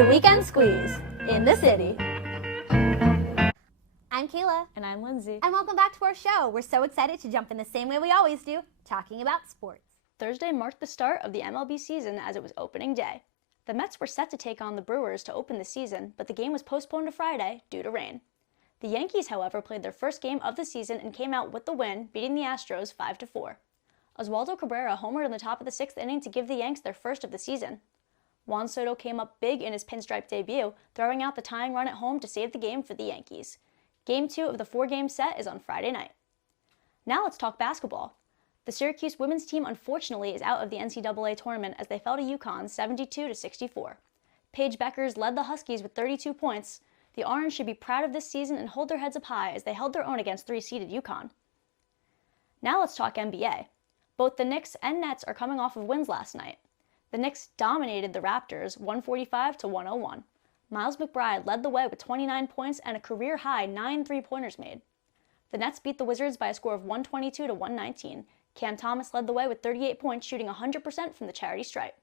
The Weekend Squeeze in the city. I'm Kayla. And I'm Lindsay. And welcome back to our show. We're so excited to jump in the same way we always do, talking about sports. Thursday marked the start of the MLB season as it was opening day. The Mets were set to take on the Brewers to open the season, but the game was postponed to Friday due to rain. The Yankees, however, played their first game of the season and came out with the win, beating the Astros 5-4. Oswaldo Cabrera homered in the top of the sixth inning to give the Yanks their first of the season. Juan Soto came up big in his pinstripe debut, throwing out the tying run at home to save the game for the Yankees. Game 2 of the 4-game set is on Friday night. Now let's talk basketball. The Syracuse women's team unfortunately is out of the NCAA tournament as they fell to UConn 72-64. Paige Beckers led the Huskies with 32 points. The Orange should be proud of this season and hold their heads up high as they held their own against 3-seeded UConn. Now let's talk NBA. Both the Knicks and Nets are coming off of wins last night. The Knicks dominated the Raptors 145-101. Miles McBride led the way with 29 points and a career-high 9 three-pointers made. The Nets beat the Wizards by a score of 122-119. Cam Thomas led the way with 38 points, shooting 100% from the charity stripe.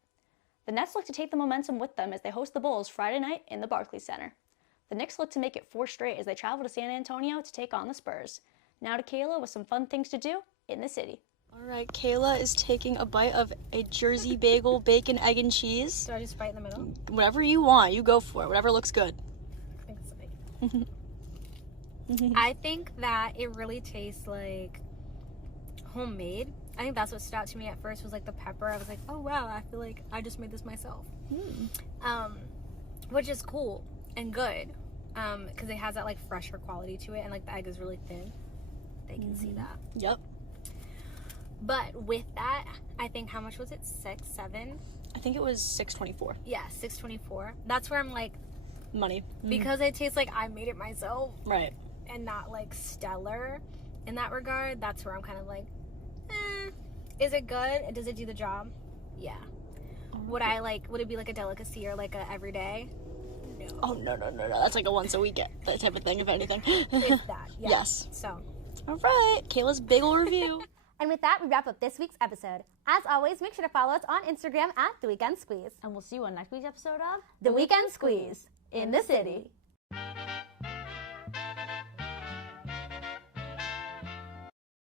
The Nets look to take the momentum with them as they host the Bulls Friday night in the Barclays Center. The Knicks look to make it 4 straight as they travel to San Antonio to take on the Spurs. Now to Kayla with some fun things to do in the city. All right, Kayla is taking a bite of a Jersey bagel, bacon, egg, and cheese. Do I just bite in the middle? Whatever you want, you go for it. Whatever looks good. I think it's like... I think that it really tastes like homemade. I think that's what stood out to me at first was like the pepper. I was like, oh wow, I feel like I just made this myself. Which is cool and good because it has that like fresher quality to it, and like the egg is really thin. They can see that. Yep. But with that, I think how much was it? 6, 7? I think it was $6.24. Yeah, $6.24. That's where I'm like, money. Because it tastes like I made it myself. Right. And not like stellar in that regard. That's where I'm kind of like, is it good? Does it do the job? Yeah. Would it be like a delicacy or like a everyday? No. Oh, no. That's like a once a week that type of thing, if anything. It's that, yeah. Yes. So. All right, Kayla's bagel review. And with that, we wrap up this week's episode. As always, make sure to follow us on Instagram at The Weekend Squeeze. And we'll see you on next week's episode of The Weekend Squeeze in the city.